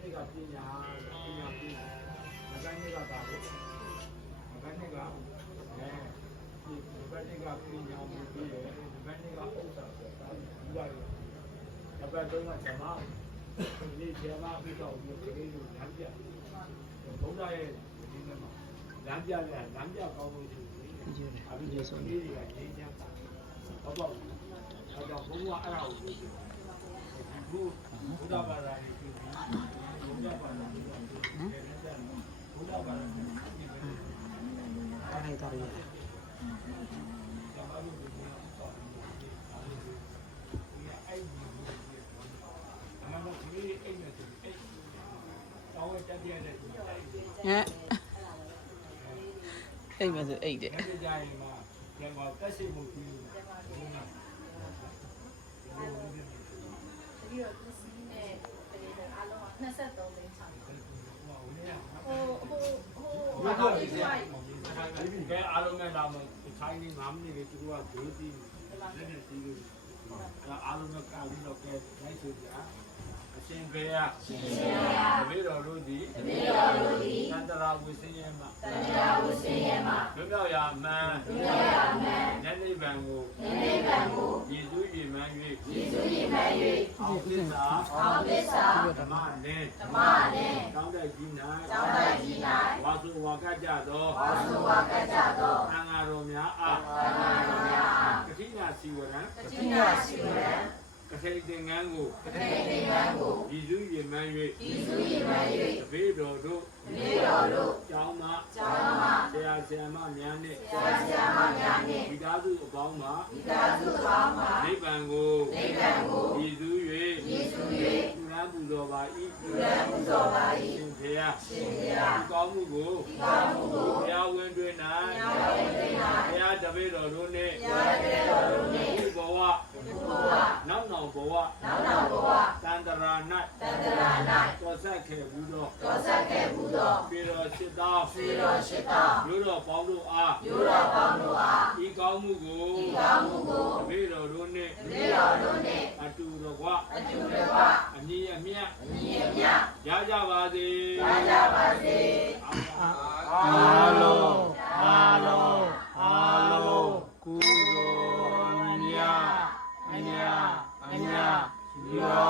နေ့ကပညာပြီးမကန်နေ့ကတာလို့မကန်နေ့ကအဲဒီမကန်နေ့ကပညာမှုပြီးတယ်မကန်နေ့ကဥစ္စာဆိုတာဒီပါရောအပတ်တုန်းကဓမ္မဒီဓမ္မပြီးတော့ဒီကလေးကိုလမ်းပြဘုရားရဲ့ဒီနေ့မှာလမ်းပြတယ်လမ်းပြကောင်းလို့ရှိရင်အဘိဓိဆုံးလေးတွေကငြိမ်းချမ်းတာဟုတ်ပါဘူးအဲကြောင့်ဘုရားအဲ့ဒါကိုဒီဘုရားဘာသာရေးပြီးဘုရားဘာသာရေးဘုရားဘာသာရေးအဲ့ဒါတော့ရတယ်အိမ်မှာဆိုအိတ်တယ်ဒီကြရင်မှာကျန်ပါတက်ရှိမှုကြီးပြီးတော့ပစ္စည်းနဲ့ပြည်အားလုံးက23သိန်းချတယ်ကဲအားလုံးနဲ့လာမယ်ချိုင်းနေ9မိနစ်လေးသူတို့ကဒိုးပြီးလက်နဲ့ပြီးလို့အားလုံးကကာပြီးတော့ကဲလိုက်ဆိုကြအရှင်ဘေယတပည့်တော်တို့သည်သန္တရာဝိစင်းရဲမှာလွတ်မြောက်ရာအမှန်ဉာဏ်နိဗ္ဗာန်ကိုရည်စူးရည်မှန်း၍အောင်သစ္စာဓမ္မနဲ့တောင်းတကြီး၌ဝါစုဝါကကြသောသံဃာတော်များအားကတိနာစီဝရံကထေသင်္ကန်းကိုရည်စူးရည်မှန်း၍တပည့်တော်တို့ကျောင်းမှဆရာမများနှင့်မိသားစုအပေါင်းမှနိဗ္ဗာန်ကိုရည်စူး၍သူရန်ပူဇော်ပါ၏ရှင်ဖေယဒီကောင်းမှုကိုဘုရားဝင်တွင်၌ဘုရားတပည့်တော်တို့နှင့်ဒီဘဝနောက်ဘဝတန္တရာ၌တော်ဆက်ခဲ့ဘူးသောပြေတော်ရှိသောမြို့တော်ပေါင်းတို့အားဤကောင်းမှုကိုတပည့်တော်တို့နှင့်အတူတကွအမြင့်အမြတ်ရကြပါစေအားလုံးကုသိုလ်များအမြရော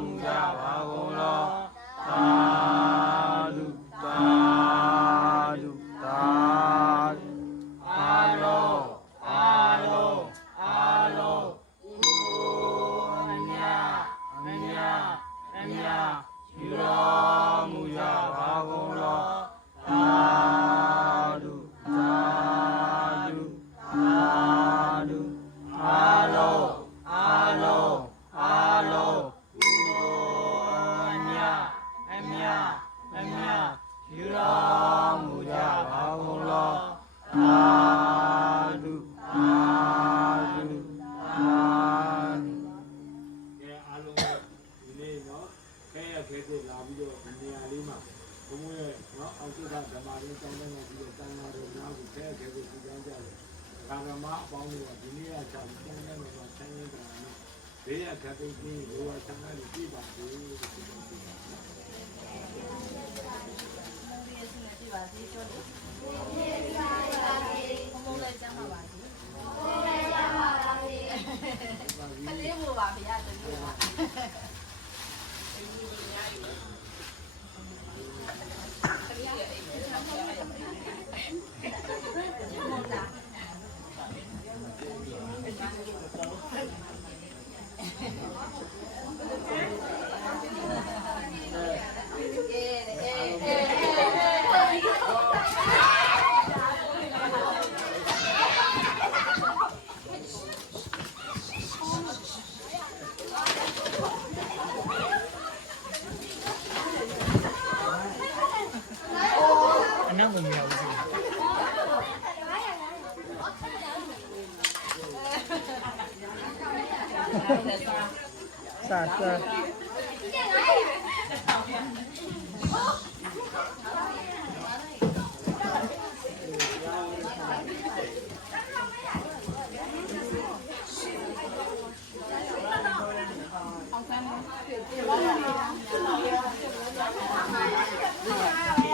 မူကြပါကုန်လောသာဓုအားလုံးကုသိုလ်အမြရောမူကြပါကုန်လောသာဓုအားလုံးကုသိုလ်အမြယူတော်မူကြပါကုန်လောသာဓုကဲအားလုံးဒီနေ့နော်ခဲရခဲတဲ့လာပြီးတော့ဒီနေရာလေးမှာဘုံရဲ့နော်အောက်စုကဓမ္မရင်းတောင်းတပြီးတော့တန်ဃာတော်များကိုခဲရခဲတဲ့ပူဇော်ကြတယ်ဓမ္မအပေါင်းတွေကဒီနေ့ကကြောင့်တန်ဃာတော်မှာဆန်းရင်းတာနဲ့ဘေးရခတ်သိပြီးလောကဆန္ဒတွေပြပါစေဒီအစီအစဉ်ပြပါစေကျော်လေးဘုံလေးကျမ်းပါပါစေကလေးဘုရားဗျာတကယ်ပါအနောက်ကိုမရဘူးစာအောင်ဆန်း ဟုတ်ပါ